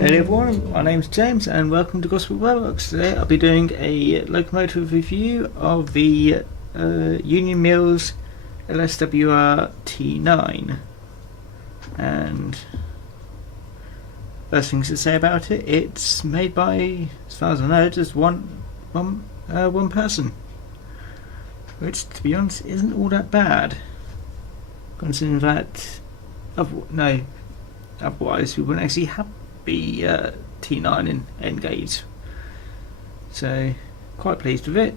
Hey everyone, my name's James and welcome to Gosport Railworks. Today I'll be doing a locomotive review of the Union Mills LSWR T9. And first things to say about it, it's made by, as far as I know, just one person, which to be honest isn't all that bad, considering that otherwise we wouldn't actually have the T9 in N-gauge. So quite pleased with it.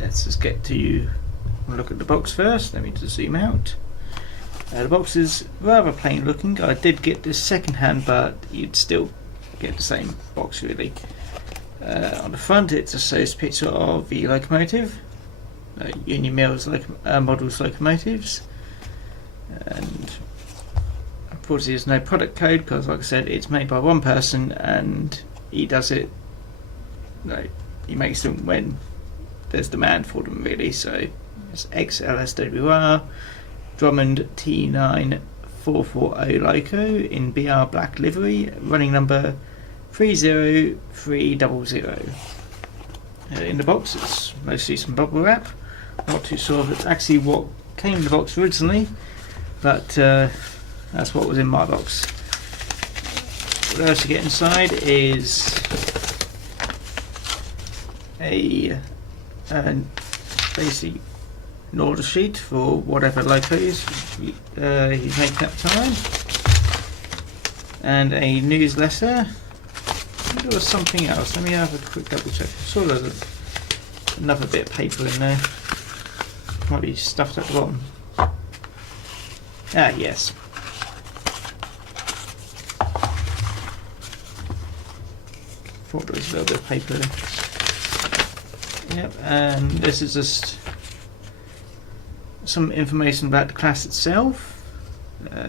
Let's just get to look at the box first. Let me just zoom out. The box is rather plain looking. I did get this second hand, but you'd still get the same box really. On the front it just shows a picture of the locomotive, Union Mills models locomotives, and unfortunately there's no product code because, like I said, it's made by one person and he does it, he makes them when there's demand for them really. So it's LSWR Drummond T9 440 loco in BR black livery, running number 30300. In the box it's mostly some bubble wrap. Not too sure if it's actually what came in the box originally, but that's what was in my box. What else you get inside is basically an order sheet for whatever loco he's making at the time, and a newsletter. There was something else. Let me have a quick double check. I'm sure there's another bit of paper in there. Might be stuffed at the bottom. Ah, yes. Thought there was a little bit of paper there. Yep, and this is just some information about the class itself.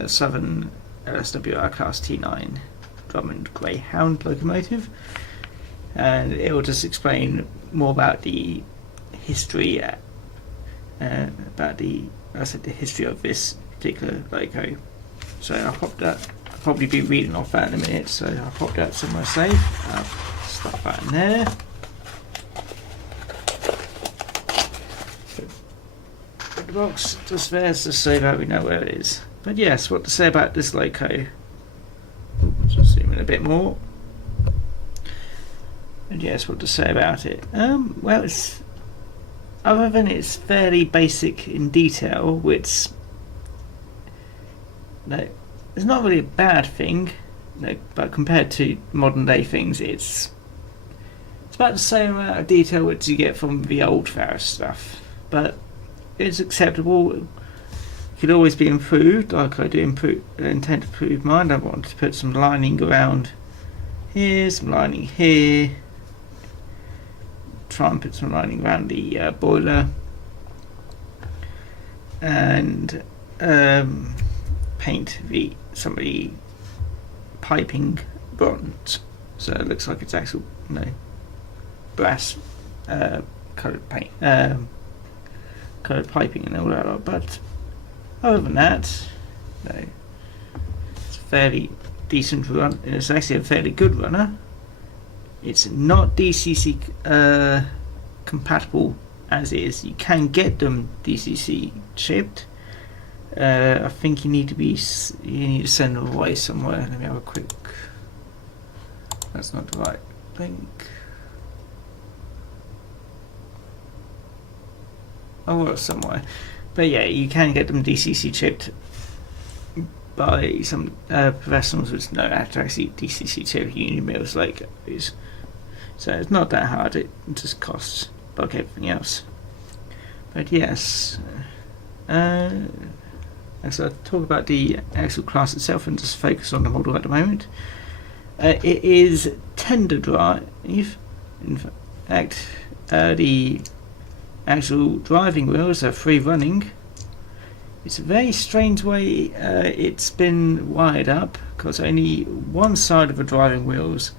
Southern LSWR Class T9 Drummond Greyhound locomotive, and it will just explain more about the history, the history of this particular loco. So I'll probably be reading off that in a minute, so I'll pop that somewhere safe. I'll stuff that in there. The box just there to say that we know where it is. But yes, what to say about this loco? Just zoom in a bit more. And yes, what to say about it? Well, it's, other than it's fairly basic in detail, which it's not really a bad thing, but compared to modern day things, it's about the same amount of detail which you get from the old Ferris stuff, but it's acceptable. It could always be improved. Like I do intend to improve mine. I want to put some lining around here, some lining here, try and put some lining around the boiler, and paint some of the piping bronze, so it looks like it's actual brass coloured paint, coloured piping and all that. But other than that, it's a fairly decent run. It's actually a fairly good runner. It's not DCC compatible as is. You can get them DCC shipped. I think you need to send them away somewhere. Let me have a quick. That's not the right link. Oh, well, somewhere. But yeah, you can get them DCC shipped by some professionals which know how to actually DCC chip Union Mills locos. So it's not that hard. It just costs like everything else. But yes. So I'll talk about the actual class itself and just focus on the model at the moment. It is tender drive. In fact, the actual driving wheels are free running. It's a very strange way it's been wired up, because only one side of the driving wheels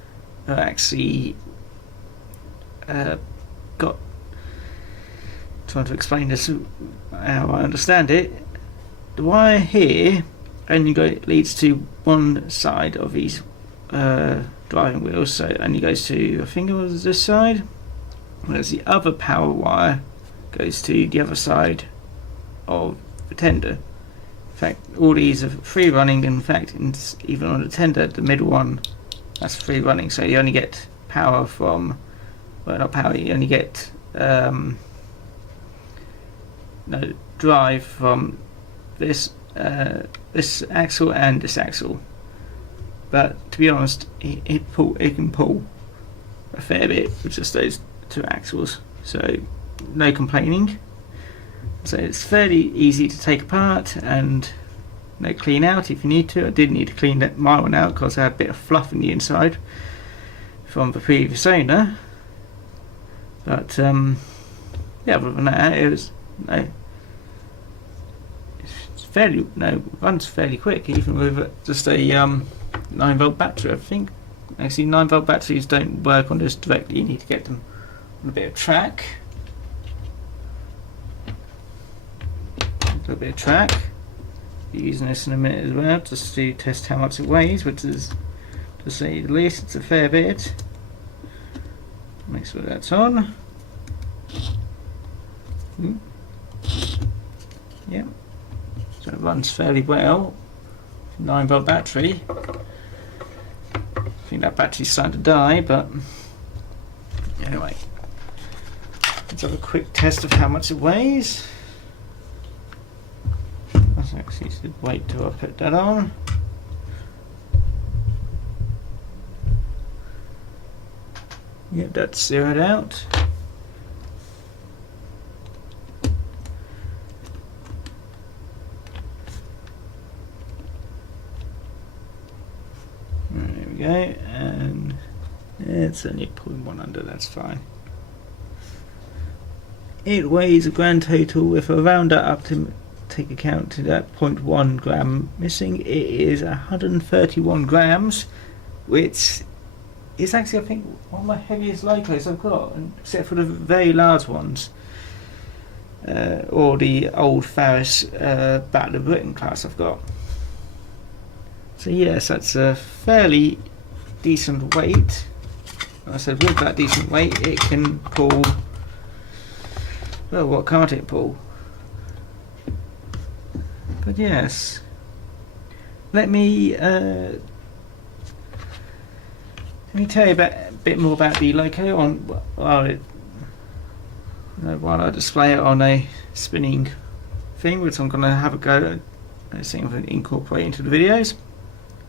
are actually trying to explain this how I understand it. The wire here only leads to one side of these driving wheels, so it only goes to, I think it was this side, whereas the other power wire goes to the other side of the tender. In fact, all these are free running. In fact, even on the tender, the middle one, that's free running, so you only get power from, well, not power, you only get no drive from this this axle and this axle. But to be honest, it can pull a fair bit with just those two axles, so no complaining. So it's fairly easy to take apart and clean out if you need to. I did need to clean my one out because I had a bit of fluff in the inside from the previous owner. But yeah, other than that, it was it's fairly runs fairly quick, even with just a 9-volt battery. I think actually 9-volt batteries don't work on this directly. You need to get them on a bit of track. A bit of track. Be using this in a minute as well, just to test how much it weighs, which is, to say the least, it's a fair bit. Make sure that's on. Yeah, so it runs fairly well. 9-volt battery. I think that battery's starting to die, but anyway, let's have a quick test of how much it weighs. Actually should wait till I put that on. Yep, that's zeroed out. There we go, and it's only 0.1 under, that's fine. It weighs a grand total, if I round that up to take account to that 0.1 gram missing, it is 131 grams, which is actually, I think, one of my heaviest locos I've got, except for the very large ones, or the old Farris Battle of Britain class I've got. So yes, that's a fairly decent weight. Like I said, with that decent weight, it can pull, well, what can't it pull? But yes, let me tell you a bit more about the loco while I display it on a spinning thing, which I'm going to have a go at seeing if I can incorporate into the videos.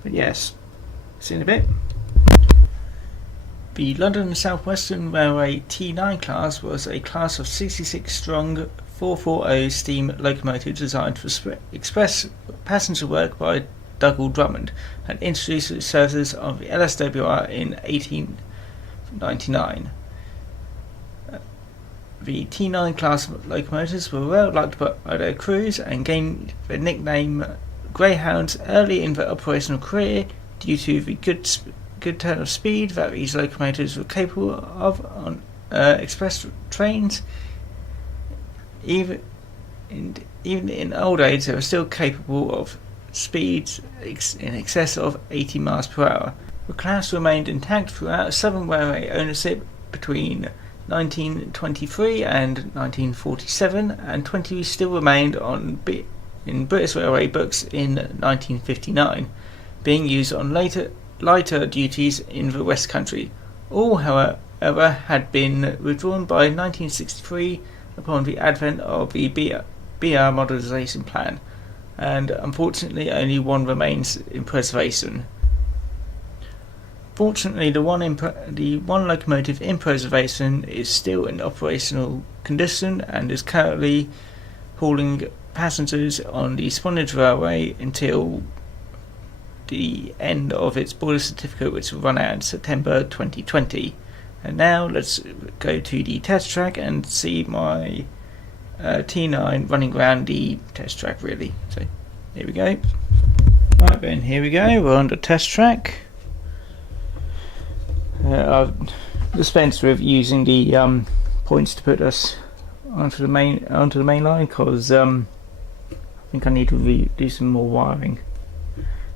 But yes, see you in a bit. The London South Western Railway T9 class was a class of 66 strong 440 steam locomotive designed for express passenger work by Dougal Drummond and introduced to the services of the LSWR in 1899. The T9 class locomotives were well liked by their crews and gained the nickname Greyhounds early in their operational career due to the good turn of speed that these locomotives were capable of on express trains. Even in old age, they were still capable of speeds in excess of 80 miles per hour. The class remained intact throughout Southern Railway ownership between 1923 and 1947, and 20 still remained in British Railway books in 1959, being used on lighter duties in the West Country. All, however, had been withdrawn by 1963 upon the advent of the BR modernisation plan, and unfortunately only one remains in preservation. Fortunately, the one locomotive in preservation is still in operational condition and is currently hauling passengers on the Swanage Railway until the end of its boiler certificate, which will run out in September 2020. And now let's go to the test track and see my T9 running around the test track, really. So here we go. Right then, here we go, we're on the test track. I've dispensed with using the points to put us onto the main line because I think I need to do some more wiring,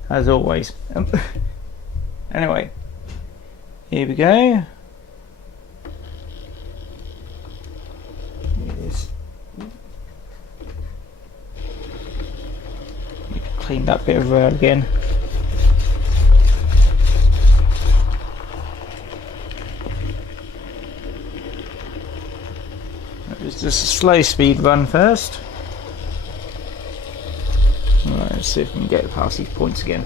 as always. Anyway, here we go. Clean that bit of rail again. It's just a slow speed run first. Right, let's see if we can get past these points again.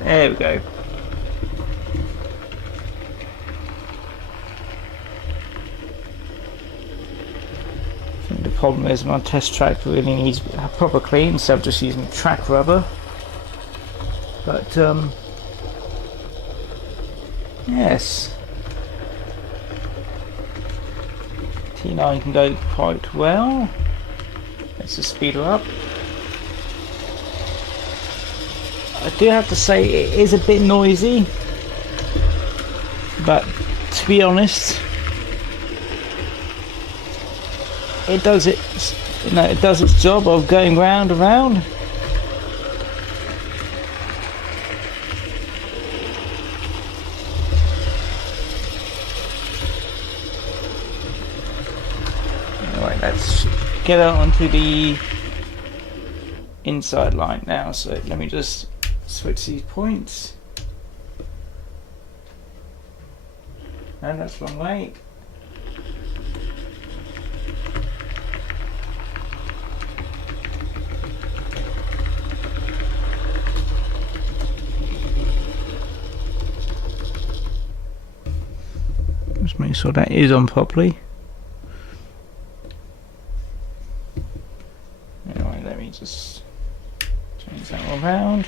There we go. I think the problem is my test track really needs a proper clean instead of just using track rubber. But yes. T9 can go quite well. Let's just speed her up. I do have to say it is a bit noisy, but to be honest, it does its job of going round and round. Anyway, let's get out onto the inside line now. So let me just switch these points. And that's wrong way. Just make sure that is on properly. Anyway, let me just change that one around.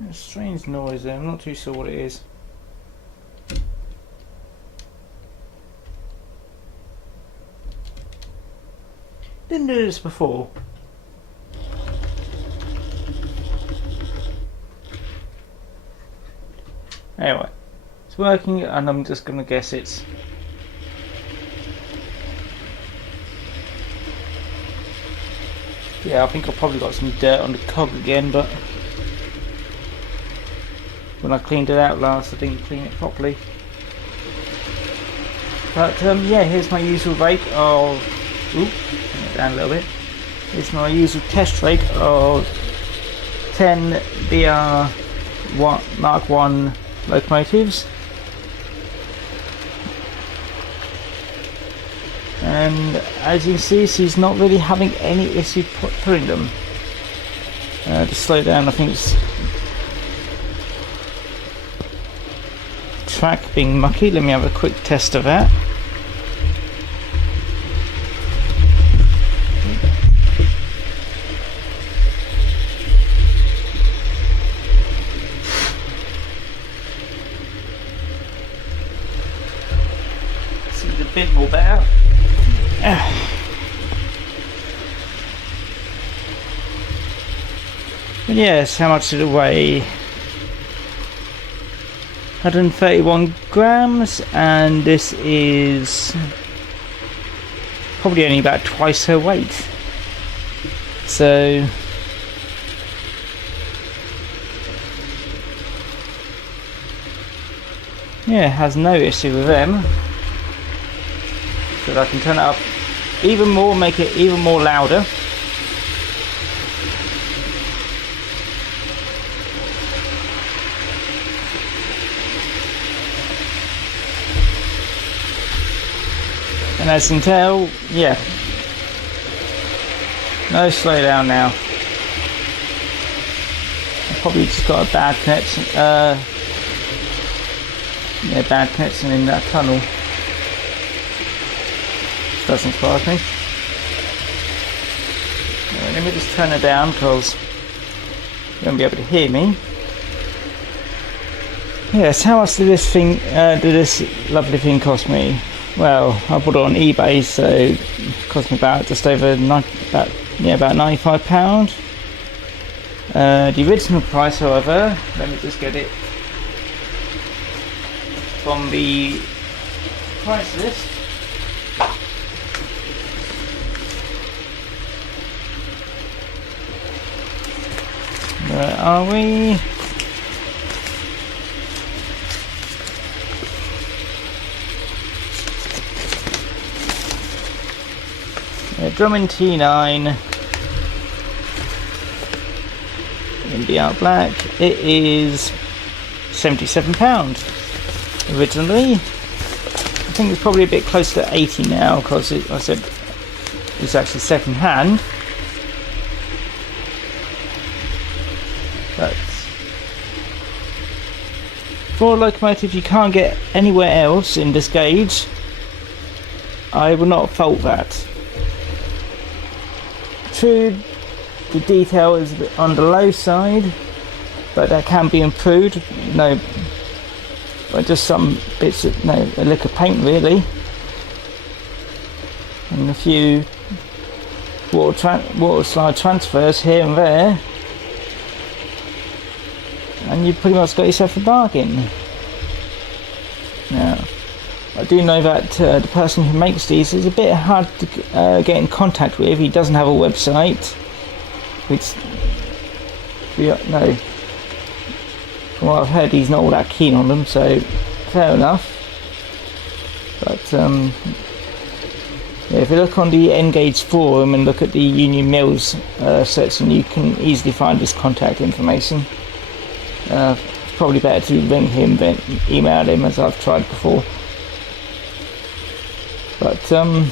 There's a strange noise there, I'm not too sure what it is. Didn't do this before. Anyway, it's working and I'm just going to guess it's... Yeah, I think I've probably got some dirt on the cog again, but when I cleaned it out last I didn't clean it properly. But yeah, here's my usual rake of... Oop, bring it down a little bit. Here's my usual test rake of 10 BR Mark 1 locomotives, and as you can see, she's not really having any issue pulling them. To slow down, I think it's track being mucky. Let me have a quick test of that. A bit more better. But yes, how much did it weigh? 131 grams, and this is probably only about twice her weight. So yeah, has no issue with them. So I can turn it up even more, make it even more louder. And as you can tell, yeah, no slow down now. I've probably just got a bad connection, yeah, bad connection in that tunnel. Doesn't surprise me. Let me just turn it down because you won't be able to hear me. Yes, how much did this lovely thing cost me? Well, I bought it on eBay, so it cost me about just over about £95. The original price, however, let me just get it from the price list. Where are we? Drummond T9 in DR black. It is £77 originally. I think it's probably a bit close to 80 now because I said it's actually second hand. But for a locomotive you can't get anywhere else in this gauge, I would not fault that. True, the detail is a bit on the low side, but that can be improved. No, but just some bits of a lick of paint really, and a few water slide transfers here and there, and you've pretty much got yourself a bargain. Now, I do know that the person who makes these is a bit hard to get in contact with. He doesn't have a website, which, no, from what I've heard, he's not all that keen on them, so fair enough. But yeah, if you look on the N-Gauge forum and look at the Union Mills section, you can easily find his contact information. It's probably better to ring him than email him, as I've tried before. But the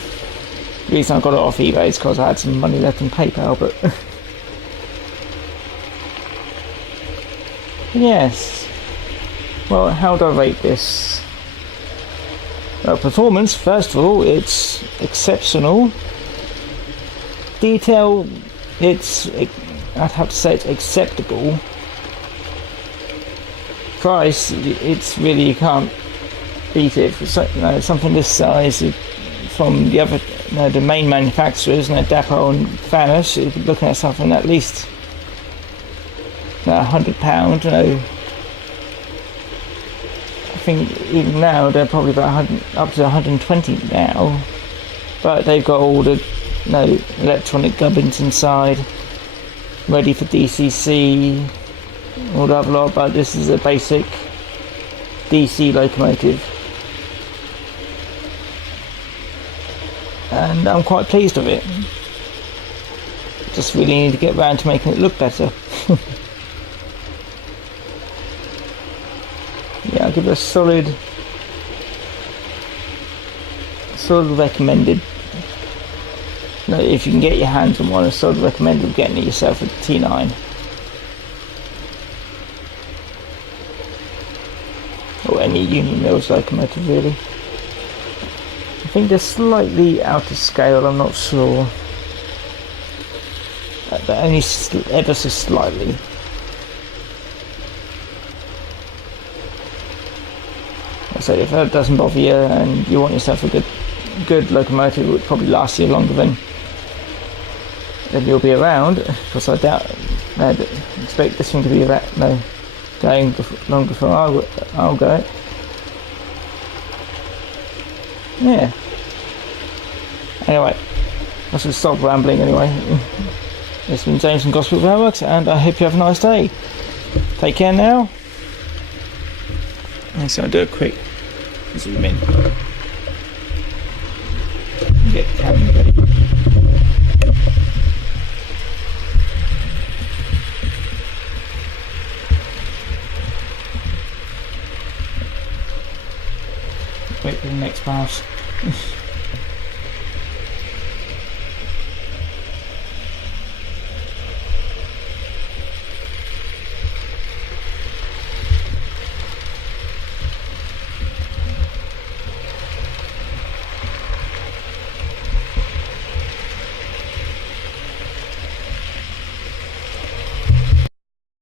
reason I got it off eBay is because I had some money left in PayPal. But yes, well, how do I rate this? Well, performance, first of all, it's exceptional. Detail, I'd have to say it's acceptable. Price, it's really, you can't beat it for something this size. From the other, the main manufacturers, Dapper and Fanush, you're looking at something at least £100. I think even now they're probably about up to 120 now. But they've got all the electronic gubbins inside, ready for DCC, all the other lot. But this is a basic DC locomotive. And I'm quite pleased with it. Just really need to get round to making it look better. Yeah, I'll give it a solid recommended. If you can get your hands on one, a solid recommended getting it yourself a T9. Or any Union Mills locomotive really. I think they're slightly out of scale, I'm not sure. But only ever so slightly. So if that doesn't bother you and you want yourself a good locomotive, it would probably last you longer than you'll be around. Because I doubt, expect this thing to be going long before I'll go. Yeah. Anyway, I should stop rambling anyway. It's been James from Gosport Railworks, and I hope you have a nice day. Take care now. So I'll do a quick zoom in. Get the camera ready. Wait for the next pass.